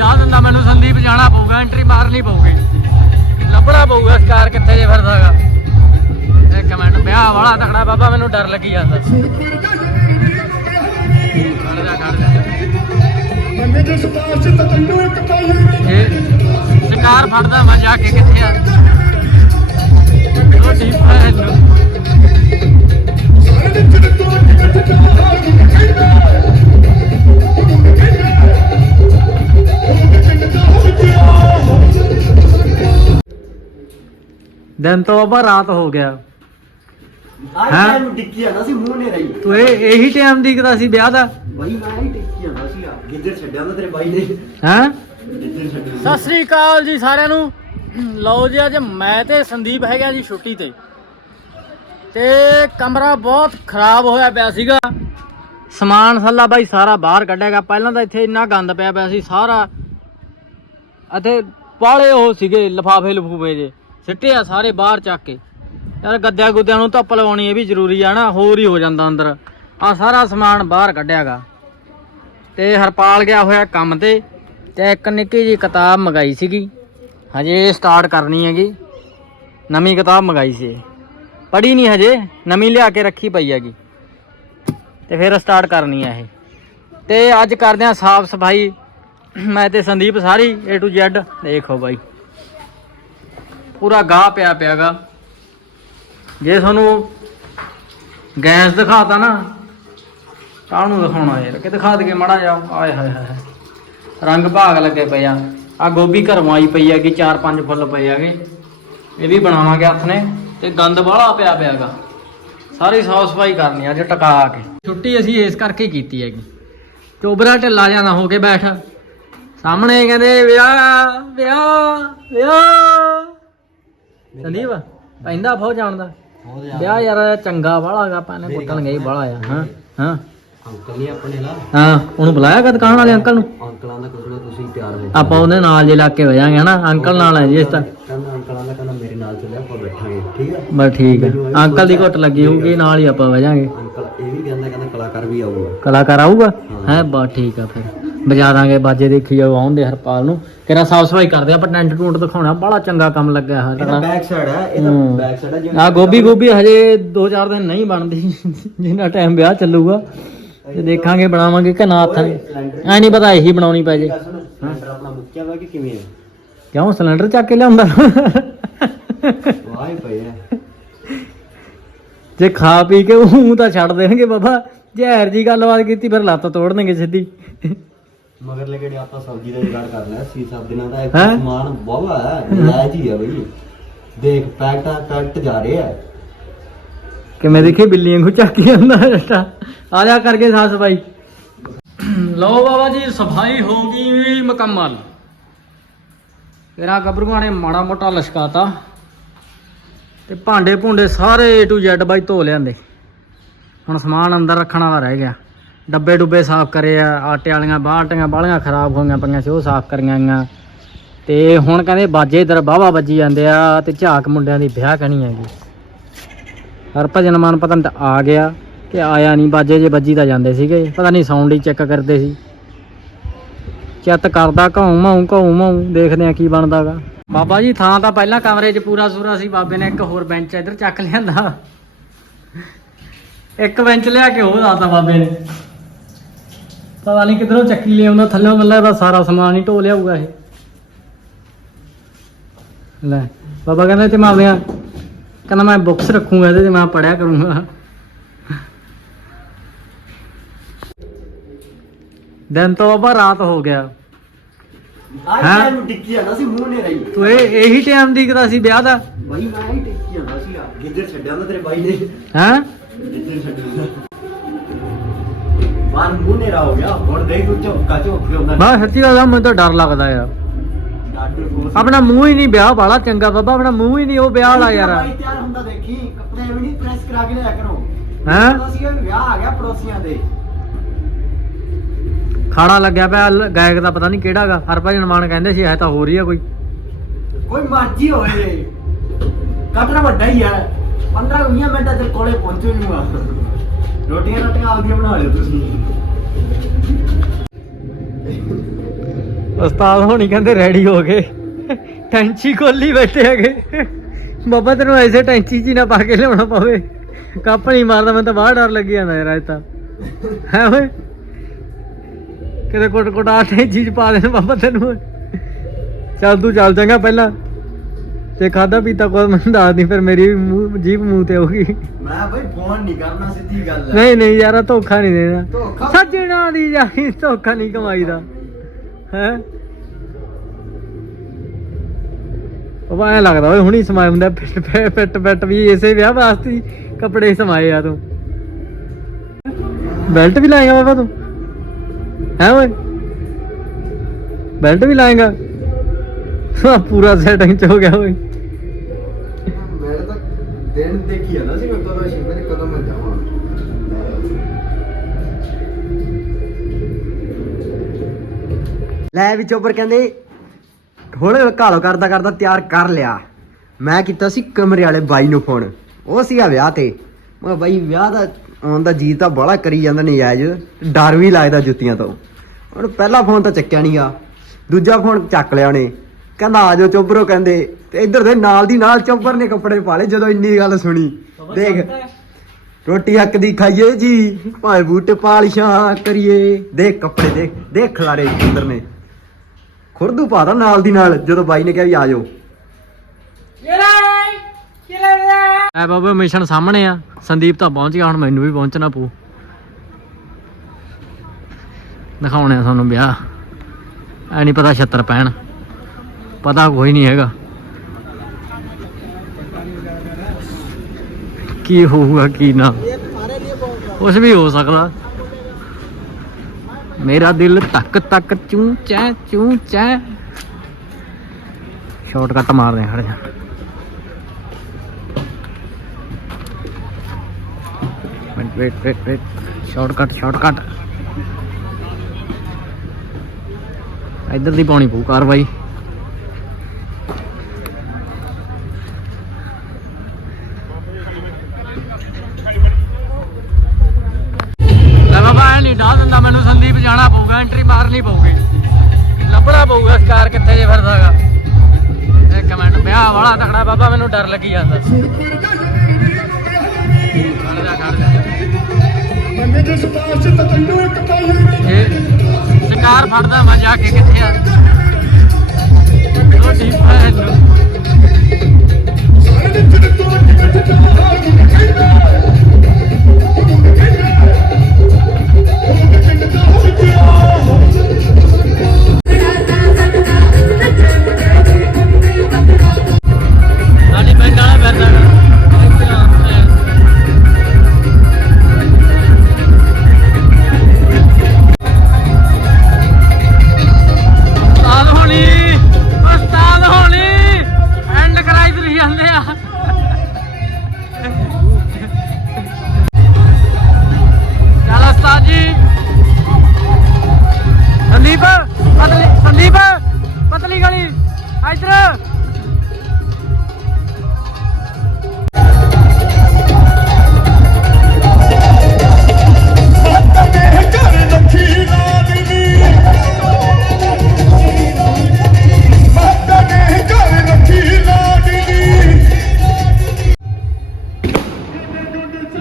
ਡਾ ਦਿੰਦਾ ਮੈਨੂੰ ਸੰਦੀਪ ਜਾਣਾ ਪਊਗਾ ਐਂਟਰੀ ਮਾਰਨੀ ਪਊਗੀ। ਲੱਭਣਾ ਪਊਗਾ ਸਕਾਰ ਕਿੱਥੇ ਜੇ ਫਿਰਦਾਗਾ। ਇੱਕ ਮਿੰਟ ਵਿਆਹ ਵਾਲਾ ਤਕੜਾ ਬਾਬਾ ਮੈਨੂੰ ਡਰ ਲੱਗੀ ਜਾਂਦਾ। ਖੜ ਜਾ ਖੜ ਜਾ। ਬੰਦੇ ਦੇ ਸਪਾਰ ਚ ਤਾਂ ਤੈਨੂੰ ਇੱਕ ਪਾਈ ਹੋਈ ਇਹ ਸ਼ਿਕਾਰ ਫੜਦਾ ਮੈਂ ਜਾ ਕੇ ਕਿੱਥੇ ਆ? ਰੋਟੀ ਨੂੰ ਸਾਰੇ ਦੇ ਦਿਨ ਤੋਂ ਬਾਬਾ ਰਾਤ ਹੋ ਗਿਆ। ਆਈ ਹੈਂ? ਟਾਈਮ ਟਿੱਕੀ ਜਾਂਦਾ ਸੀ ਮੂੰਹ ਨੇ ਰਹੀ ਤੂੰ ਇਹ ਇਹੀ ਟਾਈਮ ਦੀਕਦਾ ਸੀ ਵਿਆਹ ਦਾ? ਬਾਈ ਮੈਂ ਹੀ ਟਿੱਕੀ ਜਾਂਦਾ ਸੀ ਗਿੱਜਰ ਛੱਡਿਆ ਮੈਂ ਤੇਰੇ ਬਾਈ ਨੇ। ਹੈਂ? ਛੱਡਿਆ ਸਤਿ ਸ੍ਰੀ ਅਕਾਲ ਜੀ ਸਾਰਿਆਂ ਨੂੰ। ਲਓ ਜੀ ਅੱਜ ਮੈਂ ਤੇ ਸੰਦੀਪ ਹੈਗਾ ਜੀ ਛੁੱਟੀ ਤੇ। ਤੇ ਕਮਰਾ ਬਹੁਤ ਖਰਾਬ ਹੋਇਆ ਪਿਆ ਸੀਗਾ। ਸਮਾਨ ਸੱਲਾ ਬਾਈ ਸਾਰਾ ਬਾਹਰ ਕੱਢਿਆਗਾ ਪਹਿਲਾਂ ਤਾਂ ਇੱਥੇ ਇੰਨਾ ਗੰਦ ਪਿਆ ਪਿਆ ਸੀ ਸਾਰਾ। ਅਤੇ ਪਾਲੇ ਉਹ ਸੀਗੇ ਲਫਾਫੇ ਲਫੂਫੇ ਜੇ ਸਿੱਟੇ ਆ ਸਾਰੇ ਬਾਹਰ ਚੱਕ ਕੇ। ਯਾਰ ਗੱਦਿਆਂ ਗੁੱਦਿਆਂ ਨੂੰ ਧੁੱਪ ਲਵਾਉਣੀ ਇਹ ਵੀ ਜ਼ਰੂਰੀ ਆ ਨਾ, ਹੋਰ ਹੀ ਹੋ ਜਾਂਦਾ ਅੰਦਰ। ਆ ਸਾਰਾ ਸਮਾਨ ਬਾਹਰ ਕੱਢਿਆਗਾ ਤੇ ਹਰਪਾਲ ਗਿਆ ਹੋਇਆ ਕੰਮ ਤੇ ਤੇ ਇੱਕ ਨਿੱਕੀ ਜੀ ਕਿਤਾਬ ਮੰਗਾਈ ਸੀਗੀ। ਹਜੇ ਸਟਾਰਟ ਕਰਨੀ ਹੈਗੀ। ਨਵੀਂ ਕਿਤਾਬ ਮੰਗਾਈ ਸੀ ਪੜ੍ਹੀ ਨਹੀਂ ਹਜੇ, ਨਵੀਂ ਲਿਆ ਕੇ ਰੱਖੀ ਪਈ ਹੈਗੀ। ਤੇ ਫਿਰ ਸਟਾਰਟ ਕਰਨੀ ਹੈ ਇਹ। ਤੇ ਅੱਜ ਕਰਦੇ ਆ ਸਾਫ਼ ਸਫ਼ਾਈ। ਮੈਂ ਤੇ ਸੰਦੀਪ ਸਾਰੀ, A to Z, ਦੇਖੋ ਬਾਈ। ਪੂਰਾ ਗਾਹ ਪਿਆ ਪਿਆਗਾ। ਜੇ ਤੁਹਾਨੂੰ ਗੈਸ ਦਿਖਾਤਾ ਨਾ, ਤਾਂ ਕਾਹਨੂੰ ਦਿਖਾਉਣਾ ਯਾਰ ਕਿ ਦਿਖਾ ਦਈਏ ਮੜਾ ਜਾ ਆਏ ਹਾਏ ਹਾਏ ਰੰਗ ਭਾਗ ਲੱਗੇ ਪਏ ਆ। ਆ ਗੋਭੀ ਘਰੋਂ ਆਈ ਪਈ ਹੈਗੀ, ਚਾਰ ਪੰਜ ਫੁੱਲ ਪਏ ਹੈਗੇ। ਇਹ ਵੀ ਬਣਾਵਾਂਗੇ ਹੱਥ ਨੇ, ਤੇ ਗੰਦ ਬਾਹਲਾ ਪਿਆ ਪਿਆਗਾ। ਸਾਰੀ ਸਾਫ਼ ਸਫ਼ਾਈ ਕਰਨੀ ਅੱਜ ਟਕਾ ਕੇ। ਛੁੱਟੀ ਅਸੀਂ ਇਸ ਕਰਕੇ ਕੀਤੀ ਹੈਗੀ। ਚੋਬਰਾ ਢਿੱਲਾ ਜਾਂਦਾ ਹੋ ਕੇ ਬੈਠ। ਸਾਹਮਣੇ ਕਹਿੰਦੇ, ਵਿਆਹ ਵਿਆਹ ਵਿਆਹ! ਸੰਦੀਪ ਪੈਂਦਾ ਫੌਜ ਜਾਣਦਾ। ਵਿਆਹ ਯਾਰ ਚੰਗਾ ਵਾਲਾਗਾ ਪਾਣੇ ਪੁੱਟਣ ਗਈ ਬਾਲਾ ਆ ਹਾਂ ਹਾਂ। ਅੰਕਲ ਨਹੀਂ ਆਪਣੇ ਨਾਲ। ਹਾਂ ਉਹਨੂੰ ਬੁਲਾਇਆ ਕਦ ਦੁਕਾਨ ਵਾਲੇ ਅੰਕਲ ਨੂੰ? ਅੰਕਲਾਂ ਦਾ ਕੁਝ ਨਾ ਤੁਸੀਂ ਤਿਆਰ ਹੋ ਆਪਾਂ ਉਹਦੇ ਨਾਲ ਜੇ ਲੱਗ ਕੇ ਹੋ ਜਾਾਂਗੇ ਹਨਾ? ਅੰਕਲ ਨਾਲ ਹੈ ਜੀ ਇਸ ਤਾਂ ਕਹਿੰਦਾ ਅੰਕਲਾਂ ਦਾ ਕਹਿੰਦਾ ਮੇਰੇ ਨਾਲ ਚੱਲਿਆ ਆਪਾਂ ਬੈਠਾਂਗੇ ਠੀਕ ਹੈ ਬਸ ਠੀਕ ਹੈ ਅੰਕਲ ਦੀ ਘੁੱਟ ਲੱਗੀ ਹੋਊਗੀ ਨਾਲ ਹੀ ਆਪਾਂ ਵਜਾਂਗੇ ਅੰਕਲ ਇਹ ਵੀ ਕਹਿੰਦਾ ਕਹਿੰਦਾ ਕਲਾਕਾਰ ਵੀ ਆਊਗਾ। ਕਲਾਕਾਰ ਆਊਗਾ? ਹੈ ਬਸ ਠੀਕ ਆ ਫਿਰ। ਵਜਾ ਦਾਂਗੇ ਬਾਜੇ ਦੇਖੀ ਜਾਓ ਆਉਂਦੇ ਹਰਪਾਲ ਨੂੰ। ਕਿਹੜਾ ਸਾਫ਼ ਸਫ਼ਾਈ ਕਰਦੇ ਆ, ਆਪਾਂ ਟੈਂਟ ਟੂੰਟ ਦਿਖਾਉਣਾ ਬੜਾ ਚੰਗਾ ਕੰਮ ਲੱਗਿਆ ਇਹਦਾ ਹੋਇਆ ਬੈਕ ਸਾਈਡ ਹੈ। ਇਹਦਾ। ਬੈਕ ਸਾਈਡ ਹੈ ਆ ਗੋਭੀ ਗੋਭੀ ਹਜੇ 2-4 ਦਿਨ ਨਹੀਂ ਬਣਦੀ ਜਿੰਨਾ ਟਾਈਮ ਵਿਆਹ ਚੱਲੂਗਾ। ਤੇ ਦੇਖਾਂਗੇ ਬਣਾਵਾਂਗੇ ਕਿ ਨਾ ਹੱਥਾਂ ਐ ਨਹੀਂ ਪਤਾ ਇਹੀ ਬਣਾਉਣੀ ਪੈ ਜੇ। ਸਿਲੰਡਰ ਆਪਣਾ ਮੁੱਕਿਆ ਵਾ ਕਿ ਕਿਵੇਂ ਹੈ ਕਿਉਂ? ਸਿਲੰਡਰ ਚੱਕ ਕੇ ਲਿਆਉਂਦਾ। ਵਾਹ ਹੈ ਜੇ ਖਾ ਪੀ ਕੇ ਉਹ ਤਾਂ ਛੱਡ ਦੇਣਗੇ ਬਾਬਾ। ਜ਼ਹਿਰ ਜੀ ਗੱਲਬਾਤ ਕੀਤੀ ਫਿਰ ਲੱਤ ਤੋੜ ਦੇਣਗੇ ਸਿੱਧੀ। ਮਗਰ ਲੈ ਕੇ ਆਪਾਂ ਸਬਜ਼ੀ ਦਾ ਜੁਗਾੜ ਕਰ ਲਿਆ ਸੀ ਸਭ ਦਿਨਾਂ ਦਾ ਇੱਕ ਹੈਂ? ਸਮਾਨ ਬਾਵਾ ਹੈ ਨਜਾਇਜ਼ ਹੀ ਹੈ ਬਈ। ਦੇਖ ਪੈਕਟ ਪੈਕਟ ਜਾ ਰਹੇ ਆ। ਕਿਵੇਂ ਦੇਖੀ ਬਿੱਲੀ ਵਾਂਗੂ ਚੱਕ ਕੇ ਆਂਦਾ ਜੱਟਾ ਆ ਜਾ ਕਰਕੇ ਸਾਫ਼ ਸਫ਼ਾਈ। ਲਓ ਬਾਬਾ ਜੀ ਸਫ਼ਾਈ ਹੋ ਗਈ ਮੁਕੰਮਲ। ਤੇਰਾ ਗੱਭਰੂਆਂ ਨੇ ਮਾੜਾ ਮੋਟਾ ਲਸ਼ਕਾਤਾ। ਤੇ ਭਾਂਡੇ ਭੁੰਡੇ ਸਾਰੇ A to Z ਬਾਈ ਧੋ ਲਿਆਂਦੇ। ਹੁਣ ਸਮਾਨ ਅੰਦਰ ਰੱਖਣ ਵਾਲਾ ਰਹਿ ਗਿਆ। ਡੱਬੇ ਡੁੱਬੇ ਸਾਫ਼ ਕਰੇ ਆ, ਆਟੇ ਵਾਲੀਆਂ ਬਾਲਟੀਆਂ ਬਾਲੀਆਂ ਖਰਾਬ ਹੋਈਆਂ ਪਈਆਂ ਸੀ, ਉਹ ਸਾਫ਼ ਕਰੀਆਂ ਗਈਆਂ। ਤੇ ਹੁਣ ਕਹਿੰਦੇ ਬਾਜੇ ਇਧਰ ਬਾਵਾ ਵੱਜੀ ਜਾਂਦੇ ਆ ਤੇ ਝਾਕ ਮੁੰਡਿਆਂ ਦੀ ਵਿਆਹ ਕਹਣੀ ਹੈਗੀ। ਹਰਭਜਨ ਮਾਨ ਪਤਾ ਨਹੀਂ ਆ ਗਿਆ ਕਿ ਆਇਆ ਨਹੀਂ ਬਾਜੇ ਜੇ ਵੱਜੀ ਤਾਂ ਜਾਂਦੇ ਸੀਗੇ, ਪਤਾ ਨਹੀਂ ਸਾਊਂਡ ਹੀ ਚੈੱਕ ਕਰਦੇ ਸੀ। ਚੈੱਕ ਕਰਦਾ ਘਾਉ ਮਾਉ ਘਾਉ ਮਾਉ, ਦੇਖਦੇ ਆ ਕੀ ਬਣਦਾਗਾ। ਬਾਬਾ ਜੀ, ਥਾਂ ਤਾਂ ਪਹਿਲਾਂ ਕਮਰੇ 'ਚ ਪੂਰਾ ਸੂਰਾ ਸੀ, ਬਾਬੇ ਨੇ ਇੱਕ ਹੋਰ ਬੈਂਚ ਇੱਧਰ ਚੱਕ ਲਿਆਂਦਾ। ਇੱਕ ਬੈਂਚ ਲਿਆ ਕੇ ਉਹ ਲਾਤਾ ਬਾਬੇ ਨੇ। ਪਤਾ ਨਹੀਂ ਕਿਧਰੋਂ ਚੱਕੀ ਲਿਆਉਂਦਾ ਥੱਲੇ ਮੱਲੇ ਦਾ ਸਾਰਾ ਸਮਾਨ ਹੀ ਢੋ ਲਿਆਊਗਾ ਇਹ। ਲੈ ਬਾਬਾ ਕਹਿੰਦਾ ਤੇ ਮੈਂ ਆਪਣੀਆਂ ਕਹਿੰਦਾ ਮੈਂ ਬੁੱਕਸ ਰੱਖੂੰਗਾ ਇਹਦੇ ਤੇ ਮੈਂ ਪੜਿਆ ਕਰੂੰਗਾ। ਦਿਨ ਤੋਂ ਬਾਬਾ ਰਾਤ ਹੋ ਗਿਆ। ਆਈ ਹੈਂ? ਟਾਈਮ ਟਿੱਕੀ ਜਾਂਦਾ ਸੀ ਮੂੰਹ ਨੇ ਰਹੀ ਤੂੰ ਇਹ ਇਹੀ ਟਾਈਮ ਦੀਕਦਾ ਸੀ ਵਿਆਹ ਦਾ? ਬਾਈ ਮੈਂ ਹੀ ਟਿੱਕੀ ਜਾਂਦਾ ਸੀ ਗਿੱਜਰ ਛੱਡਿਆ ਮੈਂ ਤੇਰੇ ਬਾਈ ਨੇ। ਹੈਂ? ਗਿੱਜਰ ਛੱਡਿਆ ਬਾਹਰ ਮੂੰਹ ਨੇ ਹੋ ਗਿਆ। ਹੁਣ ਦੇਖ ਤੂੰ ਝੋਕਾ ਝੋਕੇ ਹੁੰਦਾ ਬਾ ਸੱਚੀ ਗੱਲ ਆ, ਮੈਨੂੰ ਤਾਂ ਡਰ ਲੱਗਦਾ ਡਾਕਟਰ ਕੋਲ ਆਪਣਾ ਮੂੰਹ ਹੀ ਨਹੀਂ ਵਿਆਹ ਵਾਲਾ ਚੰਗਾ ਬਾਬਾ ਆਪਣਾ ਮੂੰਹ ਹੀ ਨਹੀਂ ਉਹ ਵਿਆਹ ਵਾਲਾ ਯਾਰ। ਬਾਈ ਤਿਆਰ ਹੁੰਦਾ ਦੇਖੀ ਕੱਪੜੇ ਵੀ ਨਹੀਂ ਪ੍ਰੈਸ ਕਰਾ ਕੇ ਲਿਆ ਕਰੋ। ਹੈਂ? ਪਤਾ ਸੀਗਾ ਵੀ ਵਿਆਹ ਆ ਗਿਆ ਪੜੋਸੀਆਂ ਦੇ। ਖਾਣਾ ਲੱਗਿਆ ਪਿਆ ਲ- ਗਾਇਕ ਦਾ ਪਤਾ ਨਹੀਂ ਕਿਹੜਾਗਾ ਹਰਭਜਨ ਮਾਨ ਕਹਿੰਦੇ ਸੀ ਐ ਤਾਂ ਹੋ ਰਹੀ ਆ ਕੋਈ। ਕੋਈ ਮਰਜ਼ੀ ਹੋਵੇ ਕਟਰਾ ਵੱਡਾ ਹੀ ਹੈ 15 20 ਮਿੰਟਾਂ ਚ ਕੋਲੇ ਪਹੁੰਚੋ ਜੂਗਾ ਰੋਟੀਆਂ ਰੋਟੀਆਂ ਆਪਦੀਆਂ ਬਣਾ ਲਿਓ ਤੁਸੀਂ। ਉਸਤਾਦ ਹੋਣੀ ਕਹਿੰਦੇ ਰੈਡੀ ਹੋ ਗਏ। ਟੈਂਚੀ ਖੋਲੀ ਬੈਠੇ ਹੈਗੇ। ਬਾਬਾ ਤੈਨੂੰ ਐਸੇ ਟੈਂਚੀ 'ਚ ਹੀ ਨਾ ਪਾ ਕੇ ਲਿਆਉਣਾ ਪਵੇ। ਕੱਪ ਨਹੀਂ ਮਾਰਦਾ, ਮੈਨੂੰ ਤਾਂ ਬਾਹਰ ਡਰ ਲੱਗੀ ਜਾਂਦਾ ਯਾਰ ਅੱਜ ਤਾਂ। ਹੈ ਓਏ? ਕਿਤੇ ਕੁੱਟ ਕੁਟਾ ਟੈਂਚੀ 'ਚ ਪਾ ਦੇਣ ਬਾਬਾ ਤੈਨੂੰ। ਚੱਲ ਤੂੰ ਚੱਲ ਜਾਂਗਾ ਪਹਿਲਾਂ। ਤੇ ਖਾਦਾ ਪੀਤਾ ਕੋਈ ਮੈਨੂੰ ਦੱਸ ਦੀ ਫਿਰ ਮੇਰੀ ਵੀ ਮੂੰਹ ਜੀਭ ਮੂੰਹ ਤੇ ਹੋਗੀ ਮੈਂ ਬਈ ਫੋਨ ਨਹੀਂ ਕਰਨਾ ਸਿੱਧੀ ਗੱਲ ਹੈ ਨਹੀਂ ਨਹੀਂ ਯਾਰ ਧੋਖਾ ਨਹੀਂ ਦੇਣਾ। ਧੋਖਾ? ਸੱਜਣਾ ਦੀ ਜਾਈ ਧੋਖਾ ਨਹੀਂ ਕਮਾਈਦਾ। ਹੈ? ਉਹ ਐਂ ਲੱਗਦਾ ਓਏ ਹੁਣੀ ਸਮਾਏ ਹੁੰਦਾ ਫਿੱਟ ਫਿੱਟ- ਫਿੱਟ ਫਿੱਟ ਵੀ ਇਸੇ ਵਿਆਹ ਵਾਸਤੇ ਹੀ ਕੱਪੜੇ ਸਮਾਏ ਆ ਤੂੰ। ਬੈਲਟ ਵੀ ਲਾਏਗਾ ਬਾਬਾ ਤੂੰ? ਹੈ ਓਏ? ਬੈਲਟ ਵੀ ਲਾਏਗਾ? ਪੂਰਾ ਸੈਟਿੰਗ ਚ ਹੋ ਗਿਆ ਓਏ। ਦਿਨ ਦੇਖੀ ਜਾਂਦਾ ਸੀ ਮੈਂ ਕਦੋਂ ਸ਼ਿਵ ਨੇ ਕਦੋਂ ਮੈਂ ਲੈ ਵੀ ਚੋਬਰ ਕਹਿੰਦੇ ਥੋੜੇ ਘਾਲੋ ਕਰਦਾ ਕਰਦਾ ਤਿਆਰ ਕਰ ਲਿਆ। ਮੈਂ ਕੀਤਾ ਸੀ ਕਮਰੇ ਵਾਲੇ ਬਾਈ ਨੂੰ ਫੋਨ। ਉਹ ਸੀਗਾ ਵਿਆਹ ਤੇ। ਮੈਂ ਕਿਹਾ ਬਾਈ, ਵਿਆਹ ਦਾ ਆਉਣ ਦਾ ਜੀ ਤਾਂ ਬੜਾ ਕਰੀ ਜਾਂਦਾ ਨਜਾਇਜ਼। ਡਰ ਵੀ ਲੱਗਦਾ ਜੁੱਤੀਆਂ ਤੋਂ। ਹੁਣ ਪਹਿਲਾ ਫੋਨ ਤਾਂ ਚੱਕਿਆ ਨਹੀਂਗਾ ਦੂਜਾ ਫੋਨ ਚੱਕ ਲਿਆ ਉਹਨੇ। ਕਹਿੰਦਾ ਆ ਜਾਓ ਚੋਬਰੋ ਕਹਿੰਦੇ ਤੇ ਇੱਧਰ ਦੇ ਨਾਲ ਦੀ ਨਾਲ ਚੋਬਰ ਨੇ ਕੱਪੜੇ ਪਾ ਲਏ ਜਦੋਂ ਇੰਨੀ ਗੱਲ ਸੁਣੀ। ਦੇਖ ਰੋਟੀ ਹੱਕ ਦੀ ਖਾਈਏ ਜੀ ਭਾਵੇਂ ਬੂਟ ਪਾਲਿਸ਼ਾਂ ਕਰੀਏ। ਦੇਖ ਕੱਪੜੇ ਦੇਖ ਦੇਖ ਖਲਾਰੇ ਅੰਦਰ ਨੇ। ਖੁਰਦੂ ਪਾਦਾ ਨਾਲ ਦੀ ਨਾਲ ਜਦੋਂ ਬਾਈ ਨੇ ਕਿਹਾ ਵੀ ਆ ਜਾਓ। ਐ ਬਾਬਾ ਮਿਸ਼ਨ ਸਾਹਮਣੇ ਆ। ਸੰਦੀਪ ਤਾਂ ਪਹੁੰਚ ਗਿਆ ਹੁਣ ਮੈਨੂੰ ਵੀ ਪਹੁੰਚਣਾ ਪਊ। ਦਿਖਾਉਣੇ ਆ ਤੁਹਾਨੂੰ ਵਿਆਹ। ਐ ਨਹੀਂ ਪਤਾ ਛੱਤਰ ਪੈਣ। ਪਤਾ ਕੋਈ ਨਹੀਂ ਹੈਗਾ। ਕੀ ਹੋਊਗਾ ਕੀ ਨਾ। ਕੁਛ ਵੀ ਹੋ ਸਕਦਾ। ਮੇਰਾ ਦਿਲ ਤੱਕ ਤੱਕ ਚੂੰ ਚੈ ਚੂੰ ਚੈ। ਸ਼ਾਰਟਕਟ ਮਾਰਦੇ ਖੜ ਜਾ। Wait, wait, wait, wait. Shortcut, shortcut. ਇੱਧਰ ਦੀ ਪਾਉਣੀ ਪਊ ਕਾਰਵਾਈ। ਸ਼ਿਕਾਰ ਕਿੱਥੇ ਜੇ ਫਿਰਦਾਗਾ ਇੱਕ ਮਿੰਟ, ਵਿਆਹ ਵਾਲਾ ਤਕੜਾ ਬਾਬਾ, ਮੈਨੂੰ ਡਰ ਲੱਗੀ ਜਾਂਦਾ। ਖੜ ਜਾ ਖੜ ਜਾ ਬੰਦੇ ਦੇ ਸਪਾਸ ਚ ਤਾਂ ਤੈਨੂੰ ਇੱਕ ਪਾਈ ਇਹ ਸ਼ਿਕਾਰ ਫੜਦਾ ਮੈਂ ਜਾ ਕੇ ਕਿੱਥੇ ਆ? ਰੋਟੀ ਭੈਣ ਨੂੰ। ਸਾਰੇ ਦੇ ਤੇ ਤੂੰ ਟਿਕਟ ਚਾ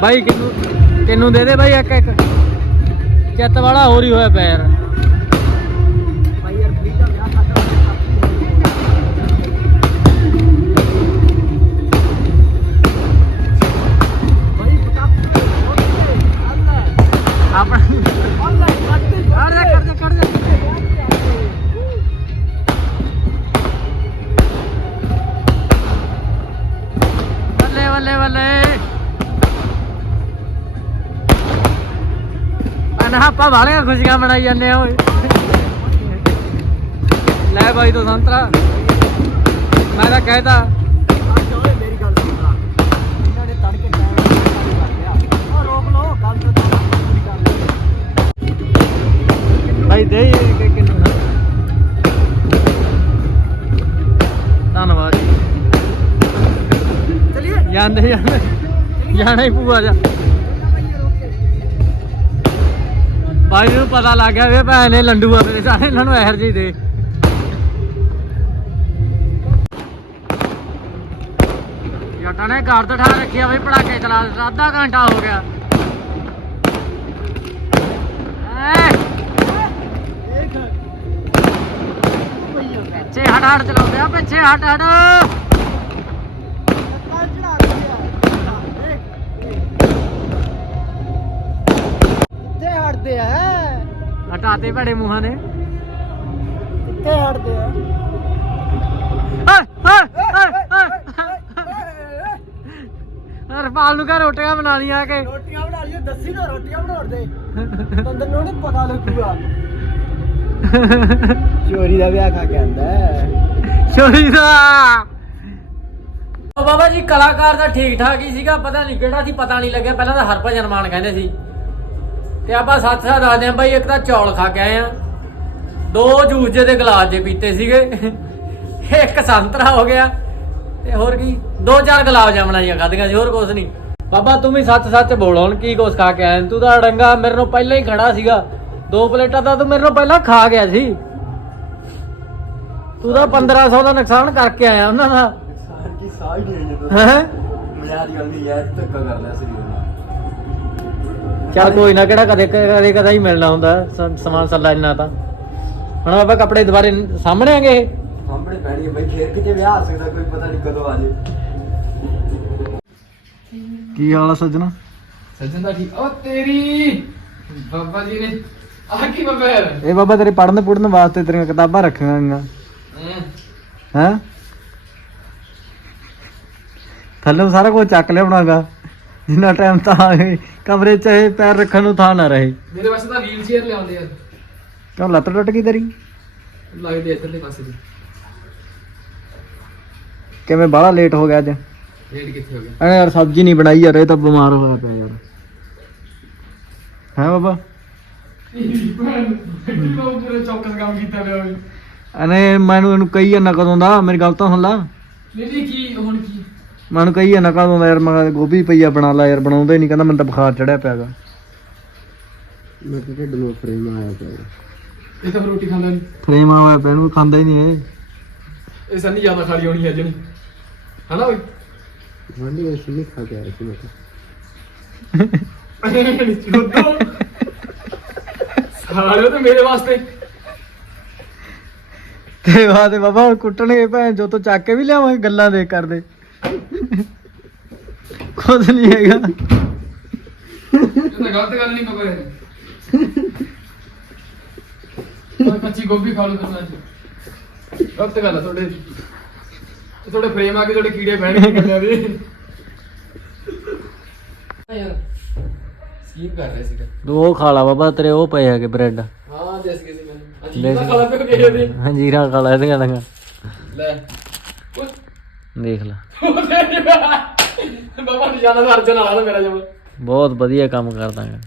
ਬਾਈ ਕਿਨੂੰ ਤੈਨੂੰ ਦੇ ਦੇ ਬਾਈ ਇੱਕ ਇੱਕ। ਚਿੱਤ ਵਾਲਾ ਹੋਰ ਹੀ ਹੋਇਆ ਪੈਰ ਬਾਈ ਯਾਰ ਪਲੀਜ਼ ਆਪਾਂ ਵਾਲੀਆਂ ਖੁਸ਼ੀਆਂ ਮਨਾਈ ਜਾਂਦੇ ਆ ਓਏ। ਲੈ ਬਾਈ ਤੋਂ ਸੰਤਰਾ। ਮੈਂ ਤਾਂ ਕਹਿਤਾ। ਭਾਈ ਦੇ ਕਿੰਨਾ ਧੰਨਵਾਦ ਚਲਿਏ। ਜਾਂਦੇ ਜਾਂਦੇ। ਜਾਣਾ ਹੀ ਪੂਆ ਜਾ ਭਾਈ ਨੂੰ ਪਤਾ ਲੱਗ ਗਿਆ ਵੇ ਭੈਣ ਨੇ ਲੰਡੂ ਆ ਸਾਰੇ, ਇਹਨਾਂ ਨੂੰ ਇਹਰ ਜੀ ਦੇ। ਜੱਟਾਂ ਨੇ ਘਰ ਤੇ ਰੱਖੀ ਆ ਬਈ ਪੜਾਕੇ ਚਲਾ ਦਿੱਤਾ, ਅੱਧਾ ਘੰਟਾ ਹੋ ਗਿਆ। ਪਿੱਛੇ ਹਟ ਹਟ ਚਲਾਉਂਦੇ ਆ, ਪਿੱਛੇ ਹਟ ਹਟ। ਹਟਾਤੇ ਭੜੇ ਮੂੰਹਾਂ ਨੇ ਕਿੱਥੇ ਹਟਦੇ ਆ? ਰਫਾਲ ਨੂੰ ਕਹ ਰੋਟੀਆਂ ਬਣਾ ਲਈ ਆ ਕੇ। ਰੋਟੀਆਂ ਬਣਾ ਲਈਏ ਦੱਸੀ ਨਾ ਰੋਟੀਆਂ ਬਣਾਉਣ ਦੇ। ਬੰਦੇ ਨੂੰ ਨਹੀਂ ਪਤਾ ਲੱਗੂਗਾ। ਚੋਰੀ ਦਾ ਵਿਆਹ ਖਾ ਕੇ ਆਂਦਾ ਚੋਰੀ ਦਾ। ਉਹ ਬਾਬਾ ਜੀ ਕਲਾਕਾਰ ਤਾਂ ਠੀਕ ਠਾਕ ਹੀ ਸੀਗਾ ਪਤਾ ਨਹੀਂ ਕਿਹੜਾ ਸੀ ਪਤਾ ਨਹੀਂ ਲੱਗਿਆ। ਪਹਿਲਾਂ ਤਾਂ ਹਰਭਜਨ ਮਾਨ ਕਹਿੰਦੇ ਸੀ। ਤੇ ਆਪਾਂ ਸੱਚ ਸੱਚ ਦੱਸਦੇ ਆਂ ਬਾਈ ਇੱਕ ਤਾਂ ਚੌਲ ਖਾ ਕੇ ਆਏ ਆ ਦੋ ਜੂਸ ਜੇ ਦੇ ਗਲਾਸ ਜੇ ਪੀਤੇ ਸੀਗੇ। ਇੱਕ ਸੰਤਰਾ ਹੋ ਗਿਆ। ਤੇ ਹੋਰ ਕੀ? ਦੋ ਚਾਰ ਗੁਲਾਬ ਜਾਮਣਾ ਜੀਆਂ ਖਾਧੀਆਂ ਸੀ ਹੋਰ ਕੁਛ ਨਹੀਂ। ਬਾਬਾ ਤੂੰ ਵੀ ਸੱਚ ਸੱਚ ਬੋਲ ਹੁਣ ਕੀ ਕੁਛ ਖਾ ਕੇ ਆਇਆ ਤੂੰ ਤਾਂ ਡੰਗਾ ਮੇਰੇ ਨੂੰ ਪਹਿਲਾਂ ਹੀ ਖੜਾ ਸੀਗਾ। ਦੋ ਪਲੇਟਾਂ ਤਾਂ ਤੂੰ ਮੇਰੇ ਨੂੰ ਪਹਿਲਾਂ ਖਾ ਗਿਆ ਸੀ। ਤੂੰ ਤਾਂ 1500 ਦਾ ਨੁਕਸਾਨ ਕਰਕੇ ਆਇਆ ਉਹਨਾਂ ਦਾ। ਕੀ ਸਾਹ ਹੀ ਨਹੀਂ ਜਦੋਂ। ਹੈ? ਮਜ਼ਾਕ ਦੀ ਗੱਲ ਨਹੀਂ ਯਾਰ ਧੱਕਾ ਕਰ ਲਿਆ ਸਰੀਰ ਨਾਲ ਚੱਲ ਕੋਈ ਨਾ ਕਿਹੜਾ ਕਦੇ ਕਦੇ ਕਦਾ ਹੀ ਮਿਲਣਾ ਹੁੰਦਾ ਸ- ਸਮਾਨ ਸੱਲਾ ਇੰਨਾ ਤਾਂ। ਹੁਣ ਆਪਾਂ ਕੱਪੜੇ ਦੁਬਾਰੇ ਸਾਹਮਣੇ ਆਗੇ। ਇਹ ਸਾਹਮਣੇ ਪੈਣੀ ਹੈ ਬਈ ਖੇਰ ਕਿਤੇ ਵਿਆਹ ਆ ਸਕਦਾ ਕੋਈ ਪਤਾ ਨਹੀਂ ਕਦੋਂ ਆ ਜੇ। ਕੀ ਹਾਲ ਆ ਸੱਜਣਾ? ਸੱਜਣ ਦਾ ਠੀਕ ਉਹ ਤੇਰੀ! ਬਾਬਾ ਜੀ ਨੇ ਆ ਕੀ ਬਾਬਾ ਯਾਰ? ਇਹ ਬਾਬਾ ਤੇਰੇ ਪੜਨ ਪੁੜਨ ਵਾਸਤੇ ਤੇਰੀਆਂ ਕਿਤਾਬਾਂ ਰੱਖੀਆਂ ਗਈਆਂ। ਹੈ। ਥੱਲੇ ਸਾਰਾ ਕੁਝ ਚੱਕ ਲਿਆਉਣਾਗਾ ਜਿੰਨਾ ਟਾਈਮ ਤਾਂ ਆਏ ਕਮਰੇ 'ਚ ਇਹ ਪੈਰ ਰੱਖਣ ਨੂੰ ਥਾਂ ਨਾ ਰਹੇ। ਮੇਰੇ ਵਾਸਤੇ ਤਾਂ ਵੀਲ ਚੇਅਰ ਲਿਆਉਂਦੇ ਯਾਰ ਕਿਉਂ ਲੱਤ ਟੁੱਟ ਗਈ ਤੇਰੀ? ਲੱਗਦੇ ਇੱਧਰਲੇ ਪਾਸੇ ਦੀ। ਕਿਵੇਂ ਬਾਹਲਾ ਲੇਟ ਹੋ ਗਿਆ ਅੱਜ? ਰੇਟ ਕਿੱਥੇ ਹੋ ਗਿਆ? ਐ ਯਾਰ ਸਬਜ਼ੀ ਨਹੀਂ ਬਣਾਈ ਯਾਰ ਇਹ ਤਾਂ ਬਿਮਾਰ ਹੋਇਆ ਪਿਆ ਯਾਰ। ਹੈ ਬਾਬਾ? ਪੂਰੇ ਚੌਕਸ ਕੰਮ ਕੀਤਾ ਪਿਆ ਹੋਵੇ ਅਨੇ ਮੈਨੂੰ ਇਹਨੂੰ ਕਹੀ ਜਾਂਦਾ ਕਦੋਂ ਦਾ ਮੇਰੀ ਗੱਲ ਤਾਂ ਸੁਣ ਲਾ। ਨਹੀਂ ਨਹੀਂ ਕੀ ਹੁਣ ਕੀ? ਮੈਨੂੰ ਕਹੀ ਜਾਂਦਾ ਕਦੋਂ ਦਾ ਯਾਰ ਮੈਂ ਗੋਭੀ ਪਈਆ ਬਣਾ ਲਾ ਯਾਰ ਬਣਾਉਂਦੇ ਨਹੀਂ ਕਹਿੰਦਾ ਮੈਨੂੰ ਤਾਂ ਬੁਖਾਰ ਚੜਿਆ ਪਿਆਗਾ। ਮੈਂ ਤਾਂ ਢਿੱਡ ਨੂੰ ਫਰੇਮ ਆਇਆ ਪਿਆ। ਇਹ ਤਾਂ ਰੋਟੀ ਖਾਂਦਾ ਨਹੀਂ ਫਰੇਮ ਆ ਹੋਇਆ ਪਿਆ ਇਹਨੂੰ ਖਾਂਦਾ ਹੀ ਨਹੀਂ ਇਹ। ਇਹ ਸੰਨੀ ਜ਼ਿਆਦਾ ਖਾਲੀ ਹੋਣੀ ਹੈ ਜਣੀ ਹਨਾ ਓਏ ਮੰਡੀ ਵਿੱਚ ਨਹੀਂ ਖਾ ਕੇ ਆਇਆ ਸੀ ਮੈਂ ਤਾਂ। ਚੁੱਦੋ ਸਾਲਿਓ ਤੇ ਮੇਰੇ ਵਾਸਤੇ। ਤੇ ਬਾਅਦ ਬਾਬਾ ਹੁਣ ਕੁੱਟਣਗੇ ਭੈਣ ਜੋ ਤੋਂ ਚੱਕ ਕੇ ਵੀ ਲਿਆਵਾਂਗੇ ਗੱਲਾਂ ਦੇ ਕਰਦੇ। ਕੁਝ ਨਹੀਂ ਹੈਗਾ। ਇਹ ਤਾਂ ਗਲਤ ਗੱਲ ਨਹੀਂ ਬਾਬਾ ਯਾਰ ਕੋਈ ਕੱਚੀ ਗੋਭੀ ਖਾ ਲਓ ਕਰਨਾ ਜੀ ਗਲਤ ਗੱਲ ਆ ਤੁਹਾਡੇ। ਤੇ ਤੁਹਾਡੇ ਫਰੇਮ ਆ ਕੇ ਤੁਹਾਡੇ ਕੀੜੇ ਬਹਿਣਗੇ ਗੱਲਾਂ ਦੇ ਯਾਰ ਸਕੀਮ ਕਰ ਰਿਹਾ ਸੀਗਾ। ਤੂੰ ਉਹ ਖਾ ਲਾ ਬਾਬਾ ਤੇਰੇ ਉਹ ਪਏ ਹੈਗੇ ਬ੍ਰੈਡ ਹਾਂ ਜੈਸੇ ਕਿਸੇ ਮੈਨੂੰ ਲੈ ਅਜੀਬ ਜੀ। ਦਾ ਖਾਲਾ ਪਿਓ ਕਿਸੇ ਦੇ ਹੰਜੀਰਾ ਖਾ ਲਾ ਇਹਦੀਆਂ ਲੰਗਾ ਲੈ। ਦੇਖ ਲੈ। ਬਾਬਾ ਨਿਸ਼ਾਨਾ ਦਾ ਅਰਜਨ ਵਾਲਾ ਮੇਰਾ ਜਮਾ। ਬਹੁਤ ਵਧੀਆ ਕੰਮ ਕਰਦਾ ਗਾ।